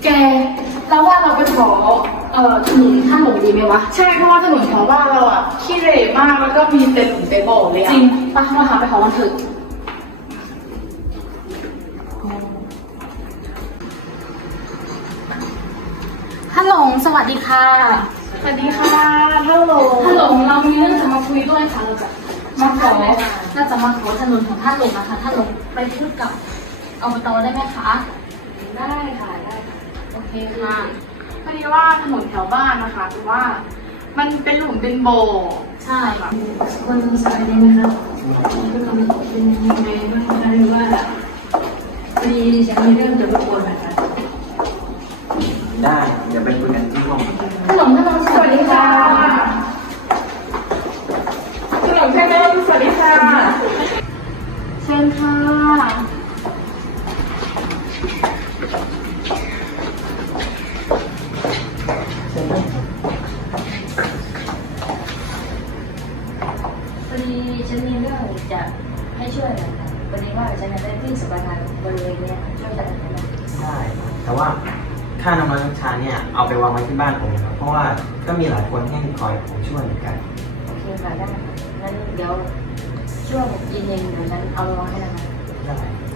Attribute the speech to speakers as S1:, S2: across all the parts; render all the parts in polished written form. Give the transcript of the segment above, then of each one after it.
S1: แกเราว่าเราไปขอถนนท่านหลงดีไหมวะ
S2: ใช่เพราะว่าถนนของบ้านเราอ่ะขี้เหร่มากแล้วก็มีเต็มหลุมเต็มบ่อเลยอ่ะ
S1: จริงปะเราหาไปขอมันเถอะท่านหลงสวัสดีค่ะ
S2: สวัสดีค่ะฮัลโหล
S1: ท่านหลงเรามีเรื่องจะมาคุยด้วยค่ะเราจะมาขอถนนของท่านหลงนะคะท่านหลงไปพูดกับอบตได้ไหมคะ
S2: ได้ค่ะได้ค่ะ
S1: โอเคค่ะ
S2: พอดีว่าถนนแถวบ้านนะคะคือว่ามันเป็นหลุมเป็นบ่อ
S1: ใช่
S2: ค่ะ
S1: คนสายนี้นะคะเป็นยังไงบ้างคะหรือว่าพอดีฉันมีเรื่องจะรบกวนนะคะ
S3: ได้เดี๋ยวไปคุยกันที่ห้อง
S1: ท่านหลงสวัสดีค่ะ
S2: ถนนแค่นั้นสวัสดีค่ะเชิญค่ะ
S4: พอดีฉันมีเรื่องจะให้ช่วยหน่อยค่ะพอดีว่าฉันจะได้ที่สุขภัณฑ์บริเวณเนี้ยช่วยจัดการหน่อย
S3: ได้แต่ว่าค่าน้ำมันน้ำชาเนี่ยเอาไปวางไว้ที่บ้านผมนะครับเพราะว่าก็มีหลายคนให้คอยผมช่วยเหมือนกัน
S4: โอเคค่ะได้ค่ะงั้นเดี๋ยวช่วงเย็นๆเดี๋ยวฉันเอาไปวางให้นะคะ
S3: ได้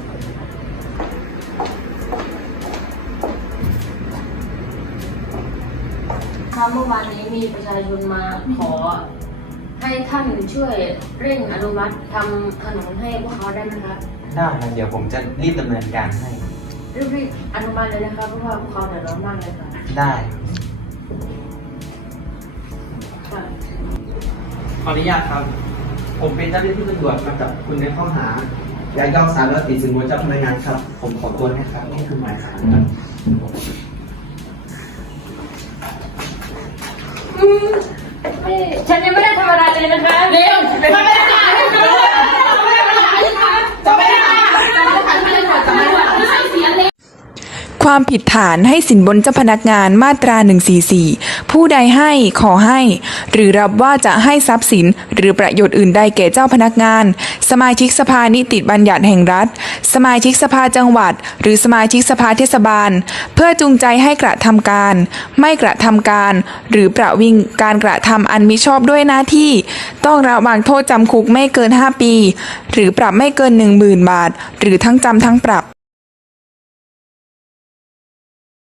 S4: ค่ะเมื่อวานนี้มีประชาชนมาขอ ให้ท่านช่วยเร่งอนุมัติทำถนนให้พวกเขาได้ไหมคะ
S3: ได้ครับเดี๋ยวผมจะรีบดำเนินการให้
S4: รีบๆอนุมัติเลยนะคะเพราะว่าพวกเขาเดือดร้อนมากเลยค่ะ
S3: ได้
S4: ค่ะ
S5: ขออนุญาตครับ ผมเป็นเจ้าหน้าที่ตำรวจมาจับคุณในข้อหายักยอกทรัพย์และติดสินบนเจ้าพนักงานครับ ผมขอตัวนะครับนี่คือหมายสารครับ
S4: ฉันยังไม่ได้ทำอะไรเลยนะคะเร็วทำไมล่ะจะไม่ได้
S6: ความผิดฐานให้สินบนเจ้าพนักงานมาตรา 144 ผู้ใดให้ขอให้ หรือรับว่าจะให้ทรัพย์สิน หรือประโยชน์อื่นใดแก่เจ้าพนักงาน สมาชิกสภานิติบัญญัติแห่งรัฐ สมาชิกสภาจังหวัด หรือสมาชิกสภาเทศบาล เพื่อจูงใจให้กระทำการ ไม่กระทำการ หรือประวิงการกระทำอันมิชอบด้วยหน้าที่ ต้องระวางโทษจำคุกไม่เกิน 5 ปี หรือปรับไม่เกิน 10,000 บาท หรือทั้งจำทั้งปรับ